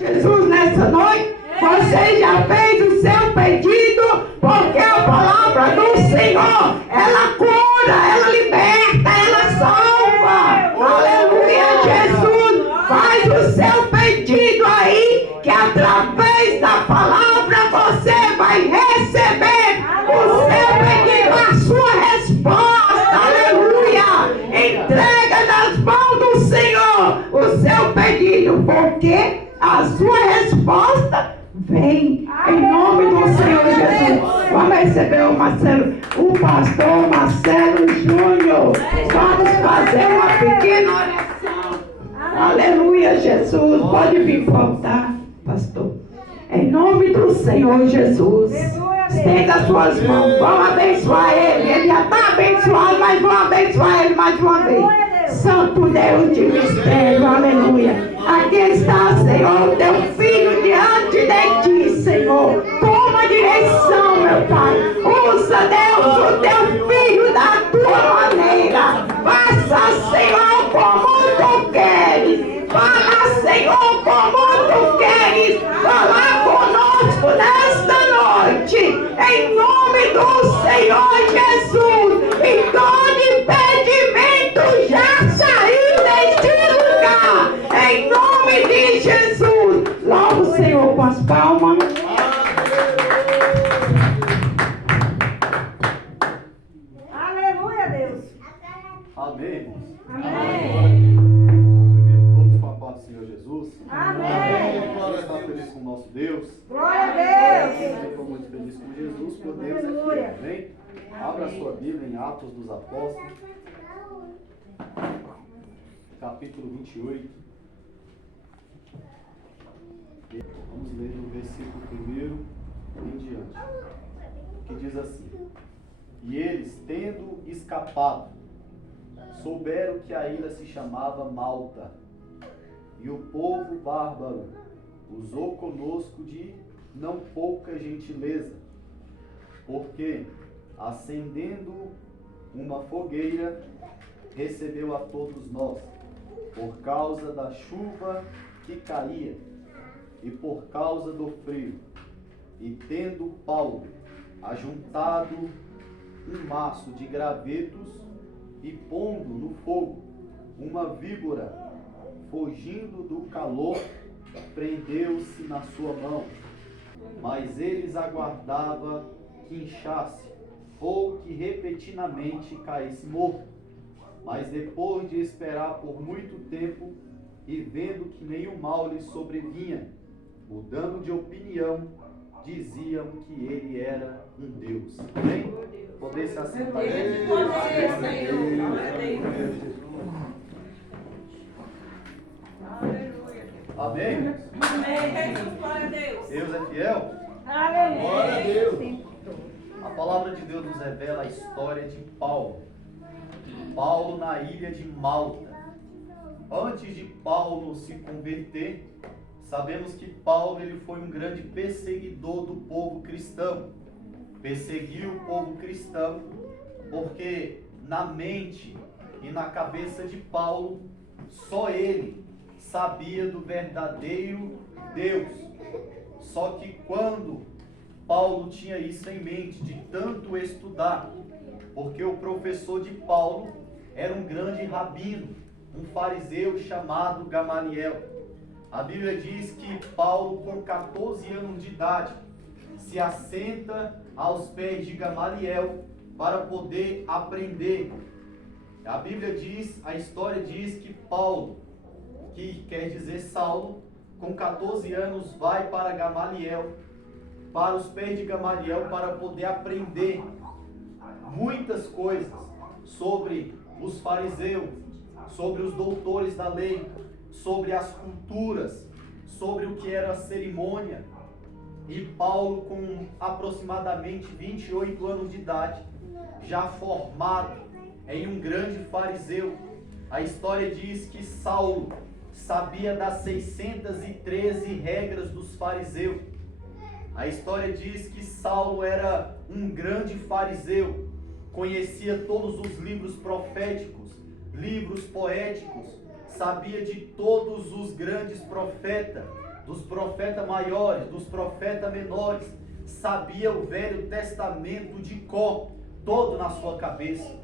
Jesus, nessa noite, você já fez o seu pedido, porque a palavra do Senhor, ela cura, ela liberta, ela salva. Aleluia, Jesus. Faz o seu pedido aí, que através da palavra você vai receber o seu pedido, a sua resposta. Aleluia. Entrega nas mãos do Senhor o seu pedido, porque a sua resposta vem em nome do Senhor Jesus. Vamos receber o pastor Marcelo Júnior. Vamos fazer uma pequena oração. Aleluia, Jesus. Pode vir voltar, pastor. Em nome do Senhor Jesus. Estenda suas mãos. Vamos abençoar ele. Ele já está abençoado, mas vamos abençoar ele mais uma vez. Santo Deus de mistério, aleluia. Aqui está, Senhor, teu filho diante de ti, Senhor. Toma direção, meu Pai. Usa, Deus, o teu filho da tua maneira. Faça, Senhor, como tu queres. Fala, Senhor, como tu queres. Fala conosco nesta noite. Em nome do Senhor Jesus. E todo impedimento já saiu deste lugar. Em nome de Jesus. Louva o Senhor com as palmas. Aleluia, Deus. Amém. Amém. Todos com a paz do Senhor Jesus. Amém. Vamos estar feliz com o nosso Deus. Glória a Deus. Eu estou muito feliz com Jesus, porque Deus é fiel. Amém? Abra a sua Bíblia em Atos dos Apóstolos, capítulo 28. Vamos ler do versículo 1 em diante, que diz assim: E eles, tendo escapado, souberam que a ilha se chamava Malta, e o povo bárbaro usou conosco de não pouca gentileza, porque, acendendo uma fogueira, recebeu a todos nós, por causa da chuva que caía, e por causa do frio. E tendo Paulo ajuntado um maço de gravetos, e pondo no fogo uma víbora, fugindo do calor, prendeu-se na sua mão. Mas eles aguardavam que inchasse, ou que repentinamente caísse morto. Mas depois de esperar por muito tempo, e vendo que nenhum mal lhe sobrevinha, mudando de opinião, diziam que ele era um Deus. Amém? Poder se assentar. Amém? Deus é fiel? Glória a Deus. A palavra de Deus nos revela a história de Paulo. Paulo na ilha de Malta. Antes de Paulo se converter, sabemos que Paulo ele foi um grande perseguidor do povo cristão. Perseguiu o povo cristão porque na mente e na cabeça de Paulo, só ele sabia do verdadeiro Deus. Só que quando Paulo tinha isso em mente, de tanto estudar, porque o professor de Paulo era um grande rabino, um fariseu chamado Gamaliel. A Bíblia diz que Paulo, com 14 anos de idade, se assenta aos pés de Gamaliel para poder aprender. A Bíblia diz, a história diz que Paulo, que quer dizer Saulo, com 14 anos vai para Gamaliel, para os pés de Gamaliel, para poder aprender muitas coisas sobre os fariseus, sobre os doutores da lei, sobre as culturas, sobre o que era a cerimônia. E Paulo, com aproximadamente 28 anos de idade, já formado em um grande fariseu, a história diz que Saulo sabia das 613 regras dos fariseus. A história diz que Saulo era um grande fariseu, conhecia todos os livros proféticos, livros poéticos, sabia de todos os grandes profetas, dos profetas maiores, dos profetas menores, sabia o Velho Testamento de cor, todo na sua cabeça.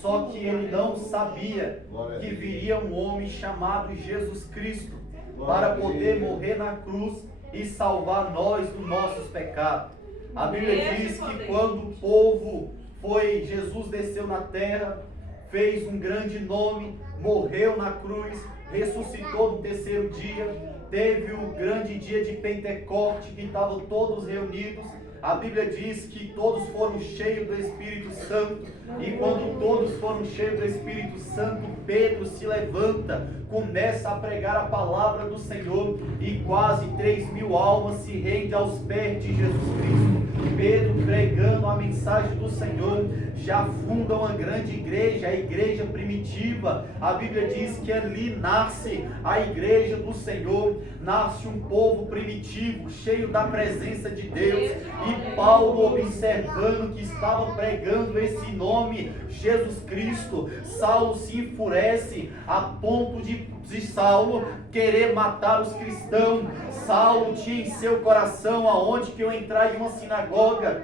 Só que ele não sabia que viria um homem chamado Jesus Cristo para poder morrer na cruz e salvar nós dos nossos pecados. A Bíblia diz que quando o povo Jesus desceu na terra, fez um grande nome, morreu na cruz, ressuscitou no terceiro dia, teve o grande dia de Pentecoste, que estavam todos reunidos. A Bíblia diz que todos foram cheios do Espírito Santo, e quando todos foram cheios do Espírito Santo, Pedro se levanta, começa a pregar a palavra do Senhor, e quase 3.000 almas se rendem aos pés de Jesus Cristo. Pedro, pregando a mensagem do Senhor, já funda uma grande igreja, a igreja primitiva. A Bíblia diz que ali nasce a igreja do Senhor, nasce um povo primitivo, cheio da presença de Deus. E Paulo, observando que estava pregando esse nome, Jesus Cristo, Saulo se enfurece a ponto de Saulo querer matar os cristãos. Saulo tinha em seu coração: aonde que eu entrar em uma sinagoga,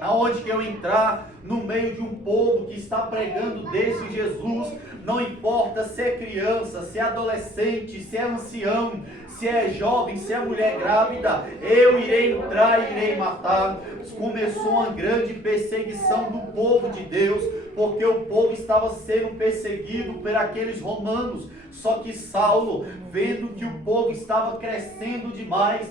aonde que eu entrar no meio de um povo que está pregando desse Jesus, não importa se é criança, se é adolescente, se é ancião, se é jovem, se é mulher grávida, eu irei entrar e irei matar. Começou uma grande perseguição do povo de Deus, porque o povo estava sendo perseguido por aqueles romanos. Só que Saulo, vendo que o povo estava crescendo demais,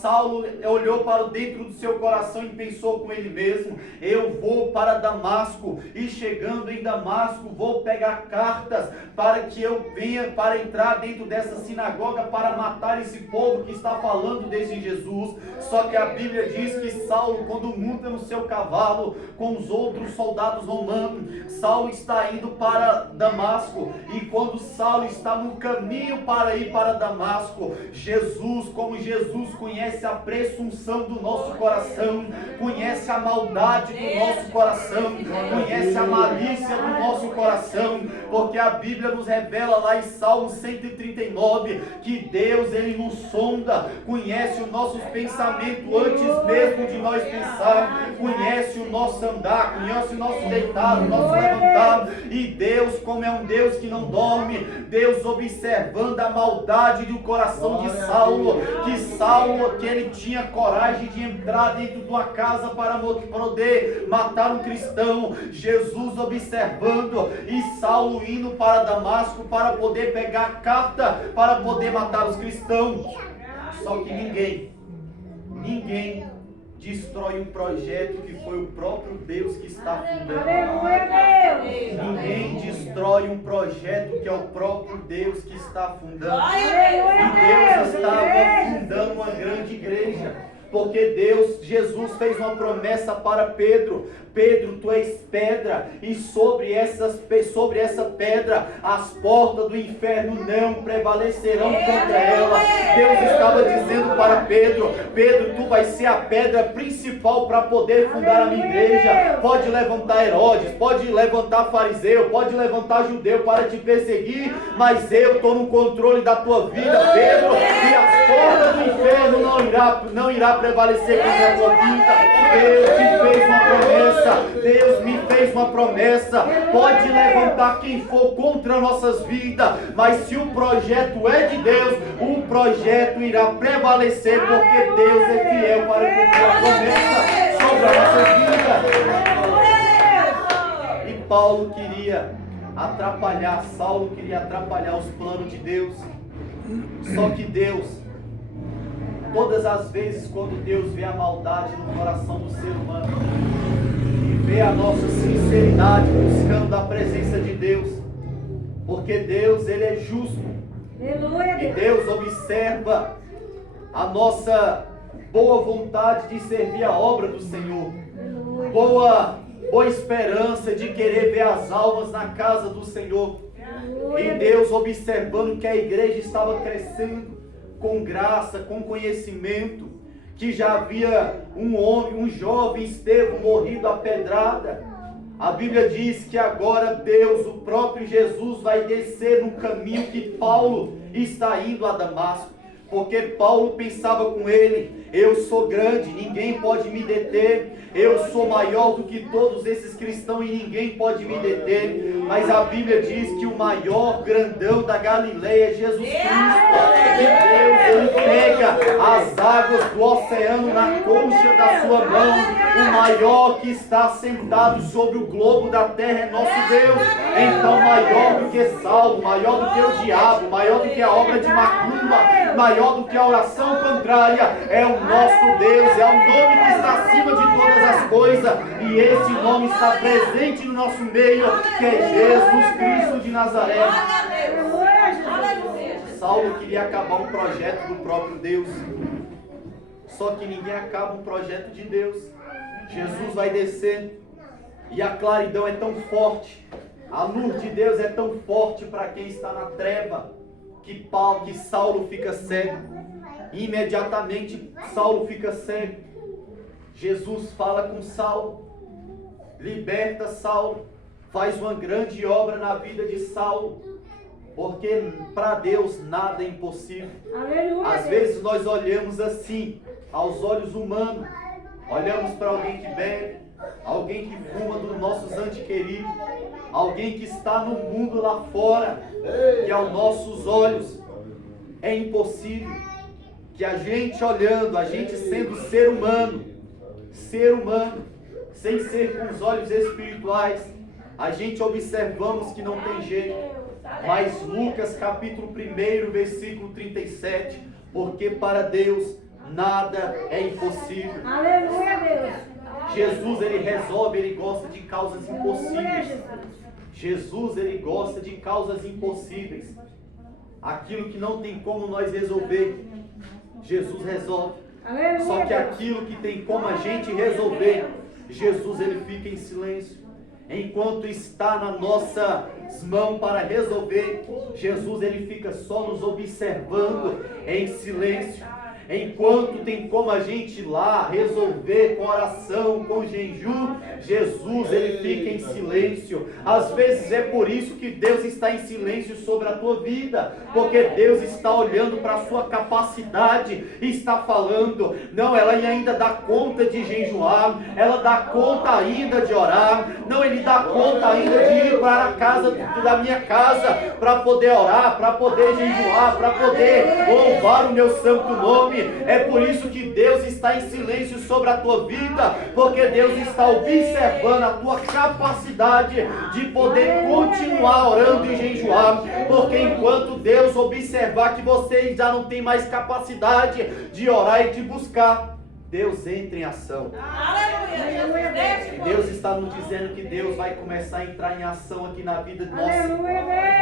Saulo olhou para dentro do seu coração e pensou com ele mesmo: eu vou para Damasco, e chegando em Damasco vou pegar cartas para que eu venha para entrar dentro dessa sinagoga para matar esse povo que está falando desse Jesus. Só que a Bíblia diz que Saulo, quando monta no seu cavalo com os outros soldados romanos, Saulo está indo para Damasco, e quando Saulo está no caminho para ir para Damasco, Jesus, como Jesus conhece a presunção do nosso coração, conhece a maldade do nosso coração, conhece a malícia do nosso coração, porque a Bíblia nos revela lá em Salmo 139 que Deus, Ele nos sonda, conhece os nossos pensamentos antes mesmo de nós pensar, conhece o nosso andar, conhece o nosso deitado, o nosso levantar. E Deus, como é um Deus que não dorme, Deus observando a maldade do coração de Saulo, que ele tinha coragem de entrar dentro de uma casa para poder matar um cristão. Jesus observando, e Saulo indo para Damasco para poder pegar a carta para poder matar os cristãos. Só que ninguém destrói um projeto que foi o próprio Deus que está fundando. Ninguém destrói um projeto que é o próprio Deus que está fundando. E Deus estava fundando uma grande igreja, porque Jesus fez uma promessa para Pedro: Pedro, tu és pedra, e sobre essa pedra as portas do inferno não prevalecerão contra ela. Deus estava dizendo para Pedro: Pedro, tu vais ser a pedra principal para poder fundar a minha igreja. Pode levantar Herodes, pode levantar fariseu, pode levantar judeu para te perseguir, mas eu estou no controle da tua vida, Pedro, e as portas do inferno não irá prevalecer contra a tua vida. Deus te fez uma promessa. Deus me fez uma promessa. Pode levantar quem for contra nossas vidas, mas se o projeto é de Deus, o projeto irá prevalecer, porque Deus é fiel para cumprir a promessa sobre a nossa vida. E Saulo queria atrapalhar os planos de Deus. Só que Deus, todas as vezes quando Deus vê a maldade no coração do ser humano e vê a nossa sinceridade buscando a presença de Deus, porque Deus, Ele é justo, e Deus observa a nossa boa vontade de servir a obra do Senhor, boa esperança de querer ver as almas na casa do Senhor. E Deus, observando que a igreja estava crescendo com graça, com conhecimento, que já havia um jovem Estevão morrido a pedrada, a Bíblia diz que agora Deus, o próprio Jesus, vai descer no caminho que Paulo está indo a Damasco. Porque Paulo pensava com ele: eu sou grande, ninguém pode me deter. Eu sou maior do que todos esses cristãos e ninguém pode me deter. Mas a Bíblia diz que o maior grandão da Galileia é Jesus Cristo. E Deus, Ele pega as águas do oceano na concha da sua mão. O maior que está sentado sobre o globo da terra é nosso Deus. Então, maior do que Saulo, maior do que o diabo, maior do que a obra de macumba, maior do que a oração contrária, é o nosso Deus, é o nome que está acima de todas as coisas, e esse nome está presente no nosso meio, que é Jesus Cristo de Nazaré. Saulo queria acabar um projeto do próprio Deus, só que ninguém acaba um projeto de Deus. Jesus vai descer, e a claridão é tão forte, a luz de Deus é tão forte para quem está na treva, que Saulo fica cego. Imediatamente Saulo fica cego. Jesus fala com Saulo, liberta Saulo, faz uma grande obra na vida de Saulo, porque para Deus nada é impossível. Às vezes nós olhamos assim, aos olhos humanos, olhamos para alguém que bebe, alguém que fuma dos nossos entes queridos, alguém que está no mundo lá fora, que aos nossos olhos é impossível, que a gente olhando, a gente sendo ser humano, sem ser com os olhos espirituais, a gente observamos que não tem jeito. Mas Lucas capítulo 1, versículo 37, porque para Deus nada é impossível. Aleluia, Deus. Jesus, Ele resolve, Ele gosta de causas impossíveis. Jesus, Ele gosta de causas impossíveis. Aquilo que não tem como nós resolver, Jesus resolve. Aleluia, Só que Deus. aquilo que tem como a gente resolver, Jesus, Ele fica em silêncio. Enquanto está nas nossas mãos para resolver, Jesus, Ele fica só nos observando em silêncio. Enquanto tem como a gente ir lá resolver com oração, com jejum, Jesus, Ele fica em silêncio. Às vezes é por isso que Deus está em silêncio sobre a tua vida, porque Deus está olhando para a sua capacidade e está falando: não, ela ainda dá conta de jejuar, ela dá conta ainda de orar, não, Ele dá conta ainda de ir para a casa da minha casa, para poder orar, para poder jejuar, para poder louvar o meu santo nome. É por isso que Deus está em silêncio sobre a tua vida, porque Deus está observando a tua capacidade de poder continuar orando e jejuar. Porque enquanto Deus observar que você já não tem mais capacidade de orar e de buscar, Deus entra em ação. E Deus está nos dizendo que Deus vai começar a entrar em ação aqui na vida de nossa.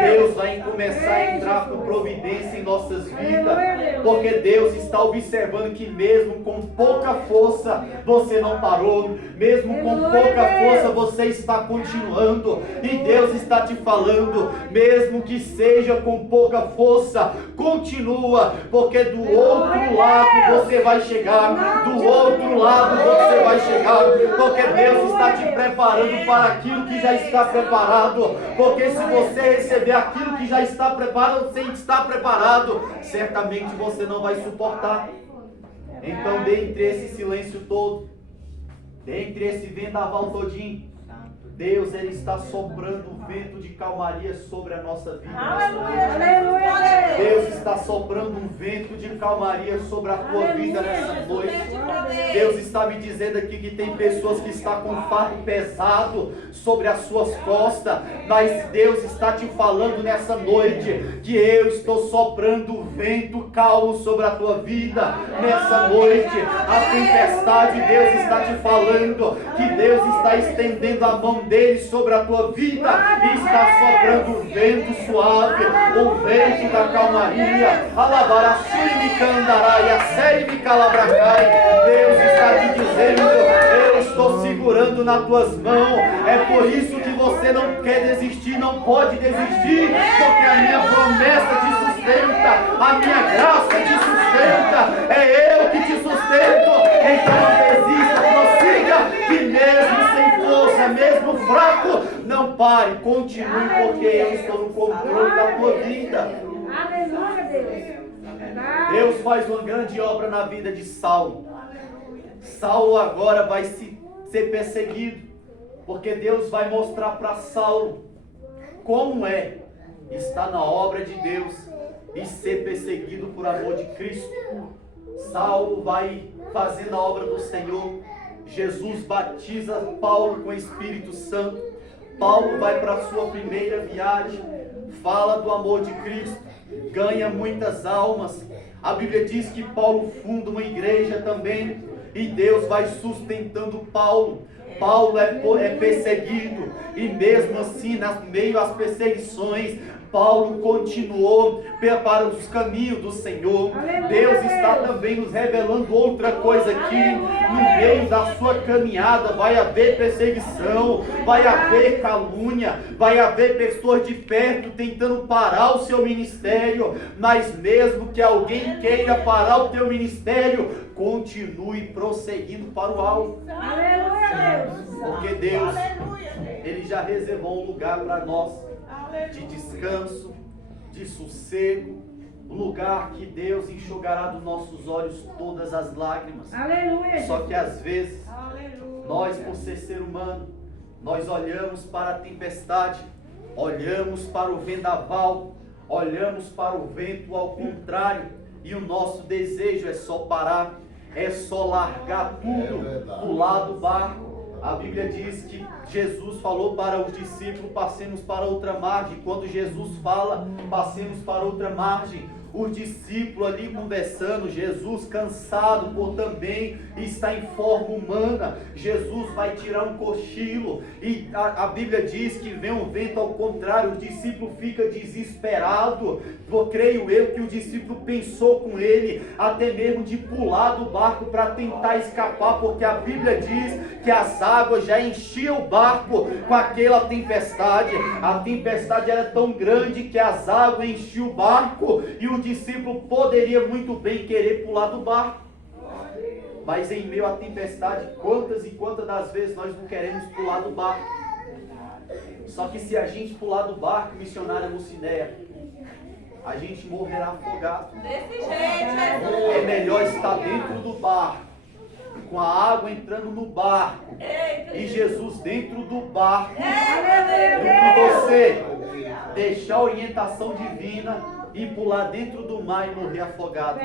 Deus vai começar a entrar com providência em nossas vidas, porque Deus está observando que mesmo com pouca força você não parou, mesmo com pouca força você está continuando, e Deus está te falando, mesmo que seja com pouca força, continua, porque do outro lado você vai chegar, do outro lado você vai chegar, porque Deus está te preparando para aquilo que já está preparado, porque se você receber aquilo que já está preparado, sem estar preparado, certamente você não vai suportar. Então, dentre esse silêncio todo, dentre esse vendaval todinho, Deus, Ele está soprando um vento de calmaria sobre a nossa vida. Aleluia. Deus está soprando um vento de calmaria sobre a tua vida nessa noite. Deus está me dizendo aqui que tem pessoas que estão com um fardo pesado sobre as suas costas, mas Deus está te falando nessa noite que eu estou soprando um vento calmo sobre a tua vida nessa noite. A tempestade, Deus está te falando que Deus está estendendo a mão dele sobre a tua vida e está soprando um vento suave, um vento da calmaria. Deus está te dizendo: eu estou segurando nas tuas mãos. É por isso que você não quer desistir, não pode desistir, porque a minha promessa te sustenta, a minha graça te sustenta, é eu que te sustento. Então não desista, prossiga, que mesmo sem força, mesmo fraco, não pare, continue, porque eu estou no controle da tua vida. Aleluia, Deus. Deus faz uma grande obra na vida de Saulo. Saulo agora vai ser perseguido, porque Deus vai mostrar para Saulo como é estar na obra de Deus e ser perseguido por amor de Cristo. Saulo vai fazendo a obra do Senhor. Jesus batiza Paulo com o Espírito Santo. Paulo vai para a sua primeira viagem, fala do amor de Cristo, ganha muitas almas. A Bíblia diz que Paulo funda uma igreja também, e Deus vai sustentando Paulo. Paulo é perseguido, e mesmo assim, meio às perseguições, Paulo continuou para os caminhos do Senhor. Deus está também nos revelando outra coisa aqui. No meio da sua caminhada vai haver perseguição, vai haver calúnia, vai haver pessoas de perto tentando parar o seu ministério. Mas mesmo que alguém queira parar o teu ministério, continue prosseguindo para o alvo. Porque Deus, Ele já reservou um lugar para nós de descanso, de sossego, um lugar que Deus enxugará dos nossos olhos todas as lágrimas. Aleluia. Só que às vezes, nós, por ser humano, nós olhamos para a tempestade, olhamos para o vendaval, olhamos para o vento ao contrário, e o nosso desejo é só parar, é só largar tudo, pular do barco. A Bíblia diz que Jesus falou para os discípulos: passemos para outra margem. Quando Jesus fala, passemos para outra margem, os discípulos ali conversando, Jesus cansado por também estar em forma humana, Jesus vai tirar um cochilo, e a Bíblia diz que vem um vento ao contrário, o discípulo fica desesperado. Creio eu que o discípulo pensou com ele, até mesmo de pular do barco para tentar escapar, porque a Bíblia diz que as águas já enchiam o barco com aquela tempestade. A tempestade era tão grande que as águas enchiam o barco, e o discípulo poderia muito bem querer pular do barco. Mas em meio à tempestade, quantas e quantas das vezes nós não queremos pular do barco? Só que se a gente pular do barco, missionária Lucinéia, a gente morrerá afogado. Desse jeito, É melhor estar dentro do barco, com a água entrando no barco, e Jesus dentro do barco, do que você deixar a orientação divina e pular dentro do mar e morrer afogado.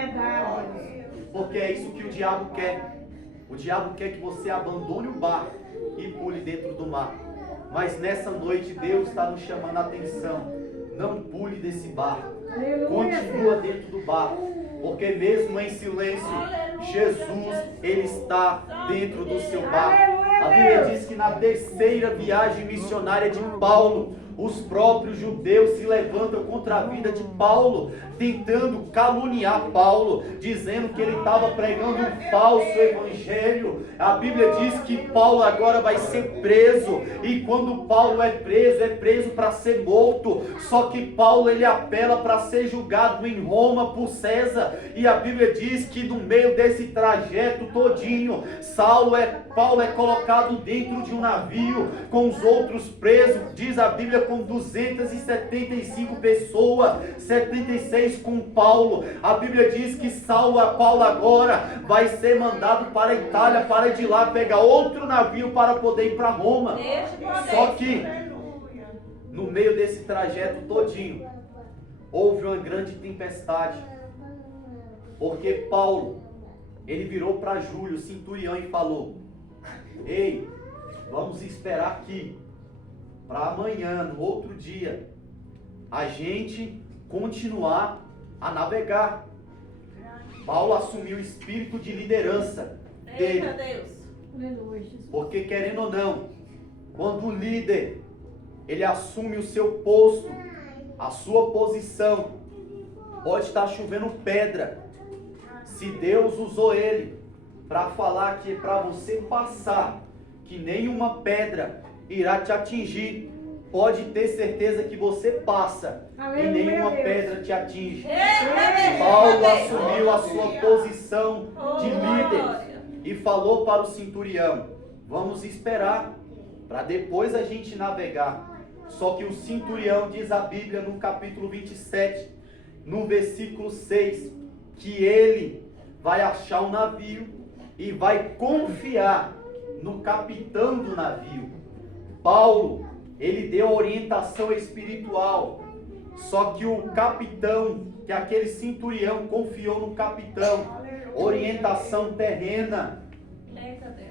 Porque é isso que o diabo quer. O diabo quer que você abandone o barco e pule dentro do mar. Mas nessa noite Deus está nos chamando a atenção. Não pule desse barco. Continua dentro do barco. Porque mesmo em silêncio, Jesus, Ele está dentro do seu barco. A Bíblia diz que na terceira viagem missionária de Paulo, os próprios judeus se levantam contra a vida de Paulo, tentando caluniar Paulo, dizendo que ele estava pregando um falso evangelho. A Bíblia diz que Paulo agora vai ser preso, e quando Paulo é preso para ser morto. Só que Paulo, ele apela para ser julgado em Roma por César, e a Bíblia diz que no meio desse trajeto todinho, Paulo é colocado dentro de um navio com os outros presos, diz a Bíblia, com 275 pessoas, 76 com Paulo. A Bíblia diz que Paulo agora vai ser mandado para a Itália, para de lá pegar outro navio para poder ir para Roma. Só que no meio desse trajeto todinho houve uma grande tempestade, porque Paulo, ele virou para Júlio, o centurião, e falou: ei, vamos esperar aqui para amanhã, no outro dia, a gente continuar a navegar. Paulo assumiu o espírito de liderança dele. Porque, querendo ou não, quando o líder, ele assume o seu posto, a sua posição, pode estar chovendo pedra, se Deus usou ele para falar que para você passar, que nenhuma pedra irá te atingir, pode ter certeza que você passa. Aleluia, e nenhuma pedra te atinge. Paulo assumiu a sua posição de líder e falou para o centurião: vamos esperar para depois a gente navegar. Só que o centurião, diz a Bíblia no capítulo 27, no versículo 6, que ele vai achar um navio e vai confiar no capitão do navio. Paulo, ele deu orientação espiritual, só que o capitão, que aquele centurião confiou no capitão, orientação terrena.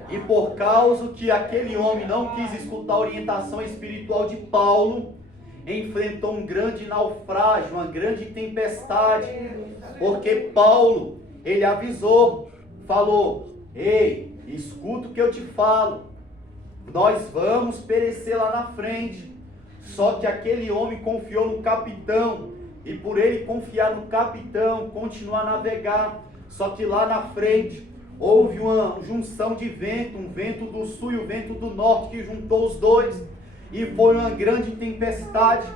E por causa que aquele homem não quis escutar a orientação espiritual de Paulo, enfrentou um grande naufrágio, uma grande tempestade, porque Paulo, ele avisou, falou: ei, escuta o que eu te falo, nós vamos perecer lá na frente. Só que aquele homem confiou no capitão, e por ele confiar no capitão, continuar a navegar. Só que lá na frente houve uma junção de vento, um vento do sul e o vento do norte que juntou os dois, e foi uma grande tempestade.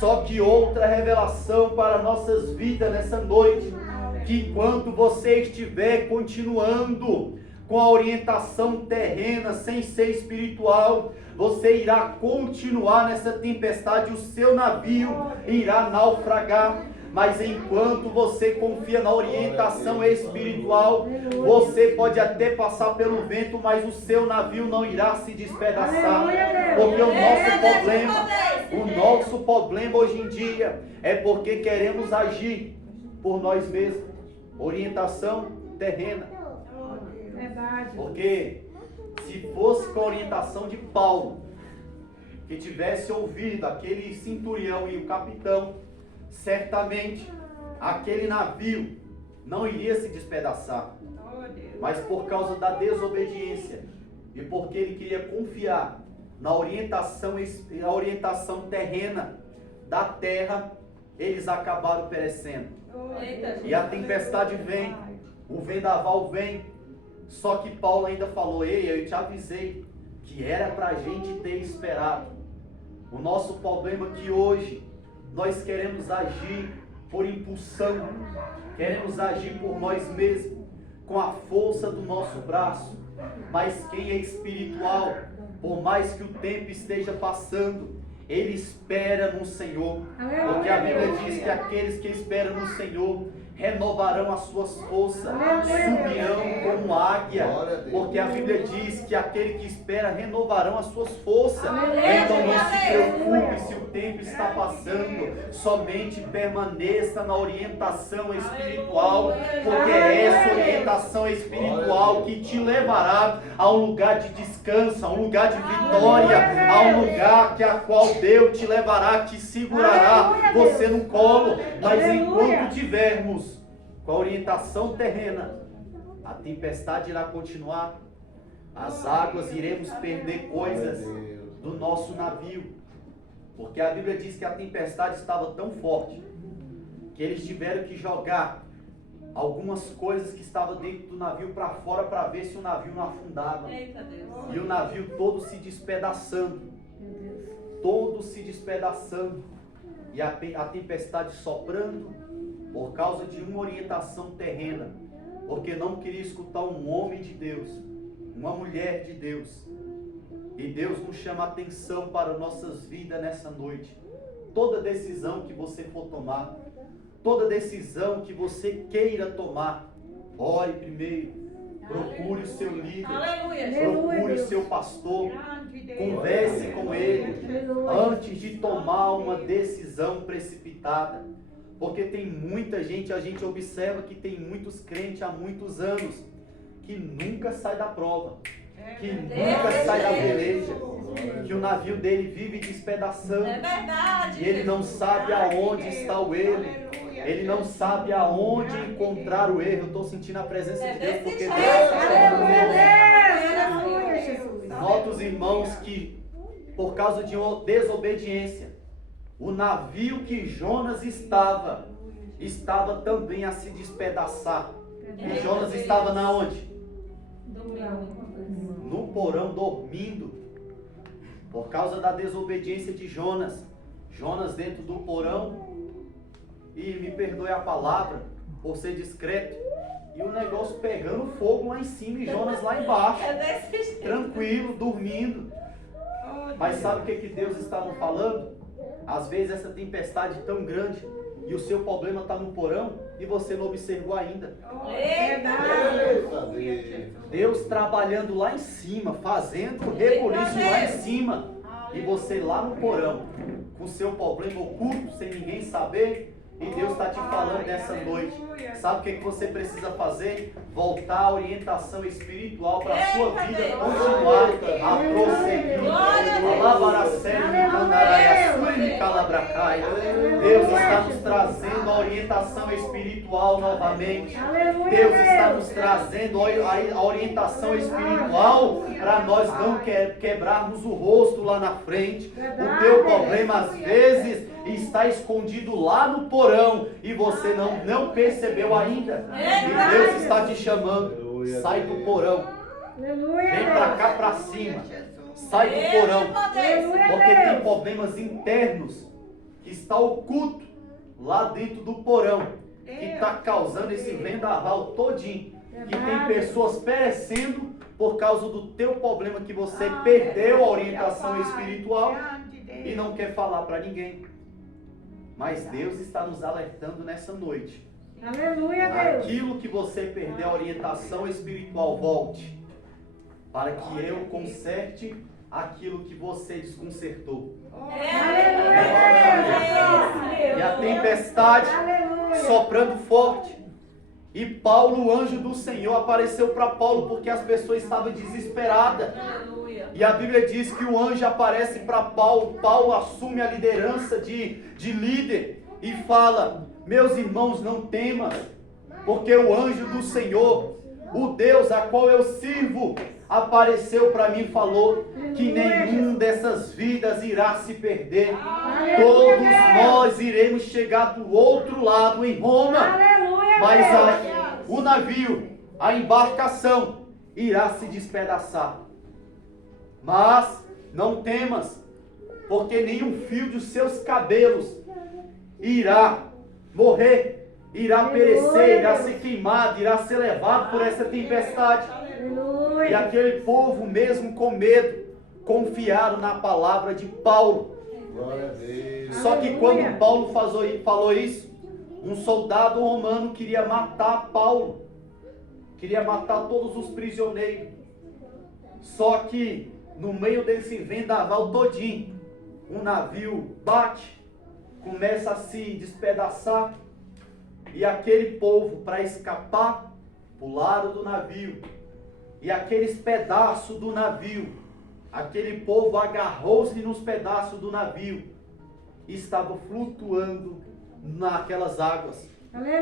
Só que outra revelação para nossas vidas nessa noite, que enquanto você estiver continuando com a orientação terrena, sem ser espiritual, você irá continuar nessa tempestade, o seu navio irá naufragar. Mas enquanto você confia na orientação espiritual, você pode até passar pelo vento, mas o seu navio não irá se despedaçar. Porque o nosso problema hoje em dia é porque queremos agir por nós mesmos. Orientação terrena. Porque se fosse com a orientação de Paulo, que tivesse ouvido aquele centurião e o capitão, certamente aquele navio não iria se despedaçar. Mas por causa da desobediência e porque ele queria confiar na orientação terrena da terra, eles acabaram perecendo. E a tempestade vem, o vendaval vem. Só que Paulo ainda falou: ei, eu te avisei que era para a gente ter esperado. O nosso problema é que hoje nós queremos agir por impulsão, queremos agir por nós mesmos, com a força do nosso braço. Mas quem é espiritual, por mais que o tempo esteja passando, ele espera no Senhor. Porque a Bíblia diz que aqueles que esperam no Senhor renovarão as suas forças, subirão como águia, porque a Bíblia diz que aquele que espera renovarão as suas forças. Então não se preocupe se o tempo está passando, somente permaneça na orientação espiritual, porque é essa orientação espiritual que te levará a um lugar de descanso, a um lugar de vitória, a um lugar que a qual Deus te levará, te segurará você no colo. Mas enquanto tivermos com a orientação terrena, a tempestade irá continuar, as águas iremos perder coisas do nosso navio, porque a Bíblia diz que a tempestade estava tão forte que eles tiveram que jogar algumas coisas que estavam dentro do navio para fora para ver se o navio não afundava. E o navio todo se despedaçando, e a tempestade soprando, por causa de uma orientação terrena, porque não queria escutar um homem de Deus, uma mulher de Deus. E Deus nos chama a atenção para nossas vidas nessa noite. Toda decisão que você for tomar, toda decisão que você queira tomar, ore primeiro, procure o seu líder, procure o seu pastor, converse com ele antes de tomar uma decisão precipitada. Porque tem muita gente, a gente observa que tem muitos crentes há muitos anos que nunca sai da prova, que nunca sai da peleja, que o navio dele vive despedaçando. É verdade. E ele não sabe aonde está o erro. Ele não sabe aonde encontrar o erro. Eu estou sentindo a presença de Deus, porque Deus está falando. Nota os irmãos que por causa de uma desobediência, o navio que Jonas estava também a se despedaçar. E Jonas estava na onde? No porão, dormindo. Por causa da desobediência de Jonas. Jonas dentro do porão. E me perdoe a palavra, por ser discreto. E o negócio pegando fogo lá em cima e Jonas lá embaixo. Tranquilo, dormindo. Mas sabe o que Deus está nos falando? Às vezes essa tempestade tão grande e o seu problema está no porão e você não observou ainda. Deus trabalhando lá em cima, fazendo reboliço lá em cima, e você lá no porão, com seu problema oculto, sem ninguém saber. E Deus está te falando nessa noite. Sabe o que você precisa fazer? Voltar à orientação espiritual para a sua vida continuar a prosseguir. Deus está nos trazendo a orientação espiritual novamente. Deus está nos trazendo a orientação espiritual para nós não quebrarmos o rosto lá na frente. O teu problema às vezes está escondido lá no porão e você não percebeu ainda. E Deus está te chamando. Sai do porão. Vem para cá, para cima. Sai do porão. Porque tem problemas internos que está oculto lá dentro do porão, que está causando esse vendaval todinho. Que tem pessoas perecendo por causa do teu problema, que você perdeu a orientação espiritual e não quer falar para ninguém. Mas Deus está nos alertando nessa noite. Aleluia, Deus. Aquilo que você perdeu a orientação espiritual, volte. Para que eu conserte aquilo que você desconcertou. E a tempestade soprando forte. E Paulo, o anjo do Senhor, apareceu para Paulo porque as pessoas estavam desesperadas. E a Bíblia diz que o anjo aparece para Paulo. Paulo assume a liderança de líder e fala: meus irmãos, não temam, porque o anjo do Senhor, o Deus a qual eu sirvo, apareceu para mim e falou que nenhum dessas vidas irá se perder. Todos nós iremos chegar do outro lado em Roma. Mas o navio, a embarcação, irá se despedaçar. Mas não temas, porque nenhum fio dos seus cabelos irá morrer, irá perecer, irá ser queimado, irá ser levado por essa tempestade. E aquele povo, mesmo com medo, confiaram na palavra de Paulo. Só que quando Paulo falou isso, um soldado romano queria matar Paulo, queria matar todos os prisioneiros. Só que no meio desse vendaval todinho, um navio bate, começa a se despedaçar, e aquele povo, para escapar, pularam do navio, e aqueles pedaços do navio, aquele povo agarrou-se nos pedaços do navio e estava flutuando naquelas águas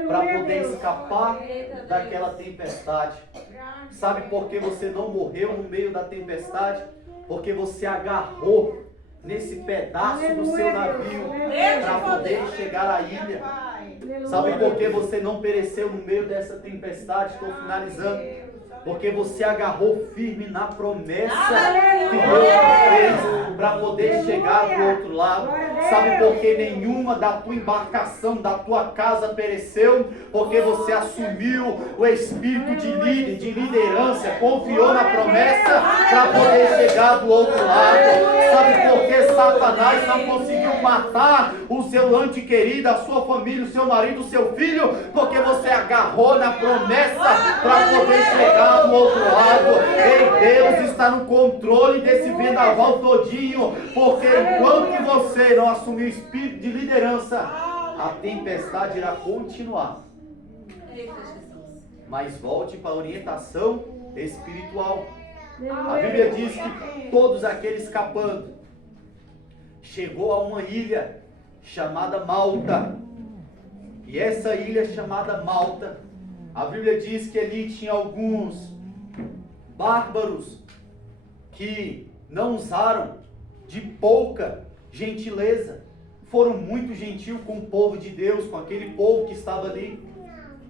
para poder escapar daquela tempestade. Sabe por que você não morreu no meio da tempestade? Porque você agarrou nesse pedaço do seu navio para poder chegar à ilha. Sabe por que você não pereceu no meio dessa tempestade? Estou finalizando. Porque você agarrou firme na promessa que Deus fez para poder chegar do outro lado. Sabe por que nenhuma da tua embarcação, da tua casa pereceu? Porque você assumiu o espírito de líder, de liderança, confiou na promessa para poder chegar do outro lado. Sabe por que Satanás não conseguiu matar o seu ente querido, a sua família, o seu marido, o seu filho? Porque você agarrou na promessa para poder chegar do outro lado. Ei, Deus está no controle desse vendaval todinho, porque enquanto você não assumir o espírito de liderança, a tempestade irá continuar. Mas volte para a orientação espiritual. A Bíblia diz que todos aqueles escapando chegou a uma ilha chamada Malta. E essa ilha chamada Malta, a Bíblia diz que ali tinha alguns bárbaros que não usaram de pouca gentileza, foram muito gentil com o povo de Deus, com aquele povo que estava ali,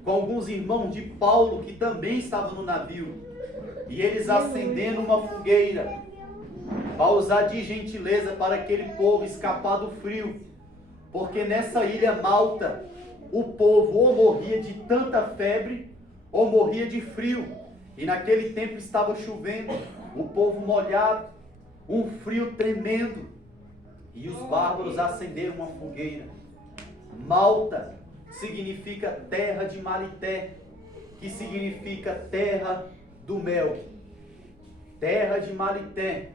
com alguns irmãos de Paulo que também estavam no navio, e eles acendendo uma fogueira para usar de gentileza para aquele povo escapar do frio, porque nessa ilha Malta o povo ou morria de tanta febre ou morria de frio, e naquele tempo estava chovendo, o povo molhado, um frio tremendo, e os bárbaros acenderam uma fogueira. Malta significa terra de Malité, que significa terra do mel. Terra de Malité,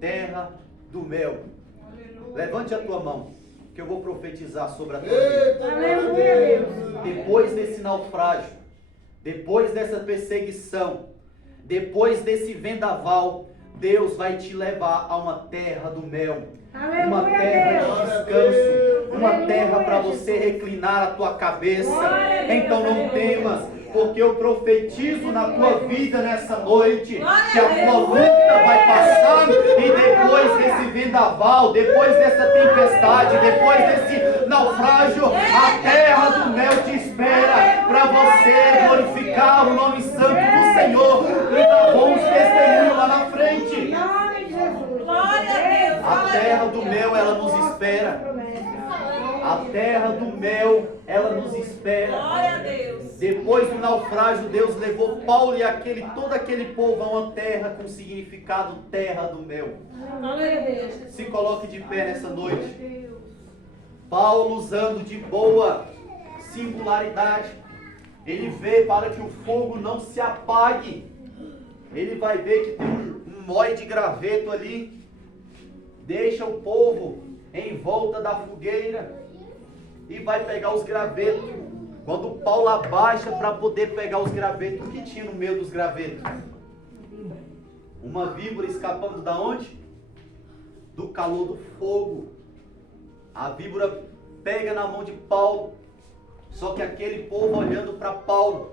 terra do mel. Levante a tua mão, que eu vou profetizar sobre a tua vida. Aleluia, Deus. Depois desse naufrágio, depois dessa perseguição, depois desse vendaval, Deus vai te levar a uma terra do mel. Aleluia, Uma terra Deus. de descanso, uma Aleluia, terra para você Jesus. reclinar a tua cabeça. Glória a Deus, Então não aleluia. temas, porque eu profetizo na tua vida nessa noite que a Glória a tua Deus. luta vai passar e depois desse vendaval, depois dessa tempestade, depois desse naufrágio, a terra do mel te espera para você glorificar o nome santo do Senhor e dar bons testemunhos lá na frente. Em nome de Jesus. Glória a Deus. A terra do mel, ela nos espera. A terra do mel, ela nos espera. Glória a Deus. Depois do naufrágio, Deus levou Paulo e todo aquele povo a uma terra com significado terra do mel. Glória a Deus. Se coloque de pé nessa noite. Paulo, usando de boa singularidade, ele vê para que o fogo não se apague. Ele vai ver que tem um mói de graveto ali. Deixa o povo em volta da fogueira e vai pegar os gravetos. Quando Paulo abaixa para poder pegar os gravetos, o que tinha no meio dos gravetos? Uma víbora escapando da onde? Do calor do fogo. A víbora pega na mão de Paulo. Só que aquele povo, olhando para Paulo,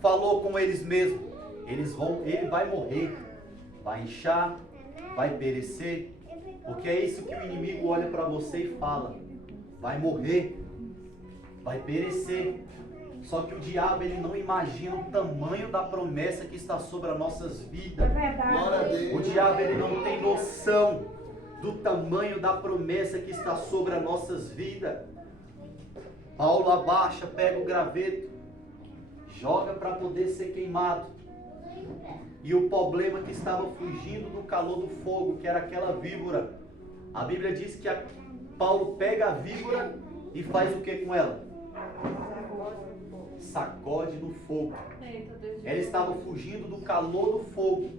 falou com eles mesmos: ele vai morrer, vai inchar, vai perecer. Porque é isso que o inimigo olha para você e fala: vai morrer, vai perecer. Só que o diabo, ele não imagina o tamanho da promessa que está sobre as nossas vidas. É verdade. O diabo, ele não tem noção do tamanho da promessa que está sobre as nossas vidas. Paulo abaixa, pega o graveto, joga para poder ser queimado. E o problema que estava fugindo do calor do fogo, que era aquela víbora, a Bíblia diz que Paulo pega a víbora e faz o que com ela? Sacode no fogo. Eita, Deus. Ela estava fugindo do calor do fogo.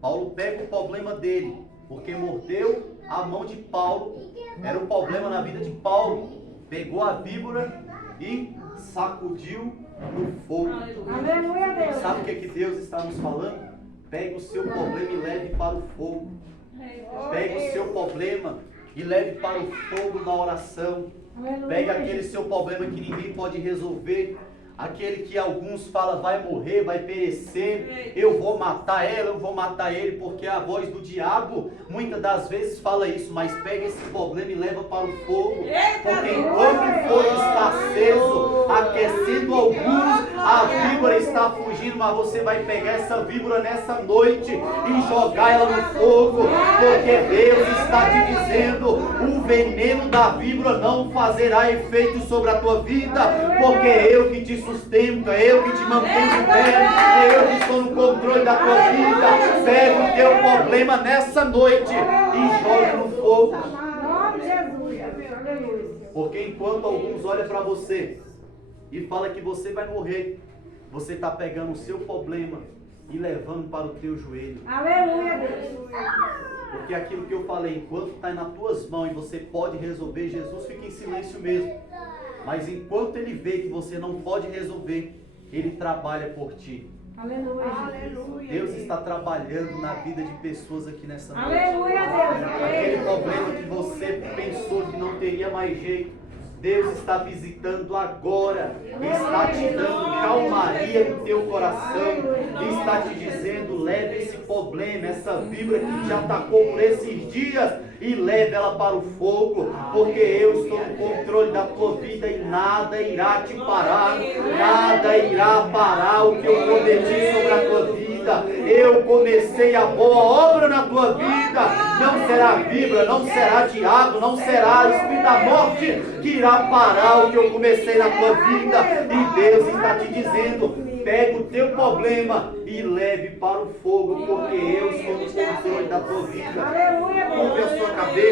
Paulo pega o problema dele, porque mordeu a mão de Paulo. Era um problema na vida de Paulo. Pegou a víbora e sacudiu no fogo. Aleluia, Deus. Sabe o que Deus está nos falando? Pegue o seu problema e leve para o fogo. Pegue o seu problema e leve para o fogo na oração. Pegue aquele seu problema que ninguém pode resolver. Aquele que alguns falam vai morrer, vai perecer, eu vou matar ela, eu vou matar ele, porque a voz do diabo muitas das vezes fala isso, mas pega esse problema e leva para o fogo, porque enquanto o fogo está aceso, aquecendo alguns, a víbora está fugindo, mas você vai pegar essa víbora nessa noite e jogar ela no fogo, porque Deus está te dizendo, o veneno da víbora não fazerá efeito sobre a tua vida, porque é eu que te sustento, é eu que te mantenho de pé, é eu que estou no controle da tua vida. Pega o teu problema nessa noite e joga no fogo. Em nome de Jesus. Aleluia. Porque enquanto alguns olham para você e falam que você vai morrer, você está pegando o seu problema e levando para o teu joelho. Aleluia, Deus. Porque aquilo que eu falei, enquanto está nas tuas mãos e você pode resolver, Jesus fica em silêncio mesmo. Mas enquanto ele vê que você não pode resolver, ele trabalha por ti. Aleluia. Deus está trabalhando na vida de pessoas aqui nessa noite. Aleluia, Deus. Aquele problema que você pensou que não teria mais jeito, Deus está visitando agora, está te dando calmaria no teu coração, está te dizendo, leve esse problema, essa víbora que te atacou por esses dias e leve ela para o fogo, porque eu estou no controle da tua vida e nada irá te parar, nada irá parar o que eu prometi sobre a tua vida. Eu comecei a boa obra na tua vida, não será víbora, não será diabo, não será espírito da morte que irá parar o que eu comecei na tua vida. E Deus está te dizendo, pega o teu problema e leve para o fogo, porque eu estou no controle da tua vida. Aleluia, Deus. Curve a sua cabeça.